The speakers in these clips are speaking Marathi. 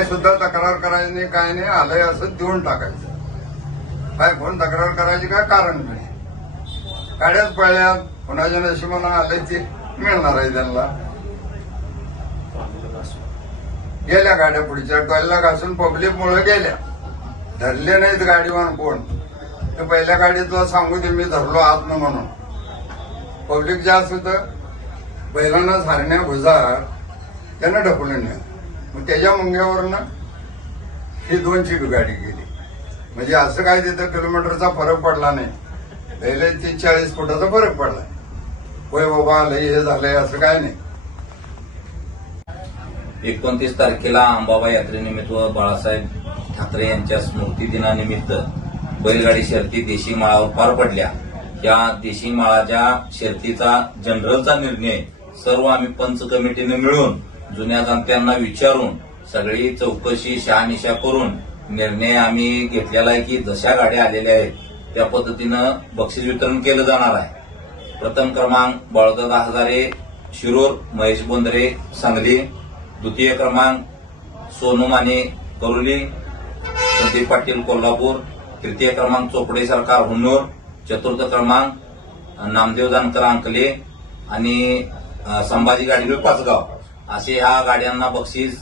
काय सुद्धा तक्रार करायची नाही काय नाही आलंय असं देऊन टाकायचं. काय कोण तक्रार करायची काय कारण नाही. गाड्याच पळल्या कोणाच्या नशिबानं आलंय ते मिळणार आहे त्यांना. गेल्या गाड्या पुढच्या टोलला घासून पब्लिक मुळे गेल्या. धरले नाहीत गाडीवान कोण. ते पहिल्या गाडीतला सांगू दे मी धरलो आत म्हणून. पब्लिक जास्त होतं बैलांना हरण्या भुजा त्यांना ढकलून नाही मग त्याच्या मुंग्यावरनं ही दोनची गाडी गेली. म्हणजे असं काय तिथं किलोमीटरचा फरक पडला नाही. पहिले तीस चाळीस फुटाचा फरक पडला. होय बाबा लय हे झालंय असं काय नाही. एकोणतीस तारखेला अंबाबा यात्रेनिमित्त व बाळासाहेब ठाकरे यांच्या स्मृती दिनानिमित्त बैलगाडी शर्ती देशी माळावर पार पडल्या. या देशी माळाच्या शर्तीचा जनरलचा निर्णय सर्व आम्ही पंच कमिटीने मिळून जुन्या जाणत्यांना विचारून सगळी चौकशी शहानिशा करून निर्णय आम्ही घेतलेला आहे की जशा गाड्या आलेल्या आहेत त्या पद्धतीनं बक्षीस वितरण केलं जाणार आहे. प्रथम क्रमांक बळदादा हजारे शिरूर महेश बोंद्रे सांगली. द्वितीय क्रमांक सोनू माने करुली. संदीप पाटील कोल्हापूर. तृतीय क्रमांक चोपडे सरकार हुन्नूर. चतुर्थ क्रमांक नामदेव जानकर अंकले आणि संभाजी गाडीवे पाचगाव. असे ह्या गाड्यांना बक्षीस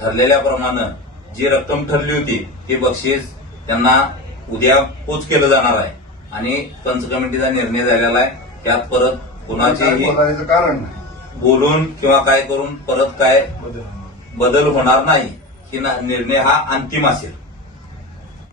ठरलेल्याप्रमाणे जी रक्कम ठरली होती ती बक्षीस त्यांना उद्या पोच केलं जाणार आहे. आणि पंच कमिटीचा निर्णय झालेला आहे. त्यात परत कुणाचेही बोलायचं कारण बोलून किंवा काय करून परत काय बदल होणार नाही. ही ना- निर्णय हा अंतिम असेल.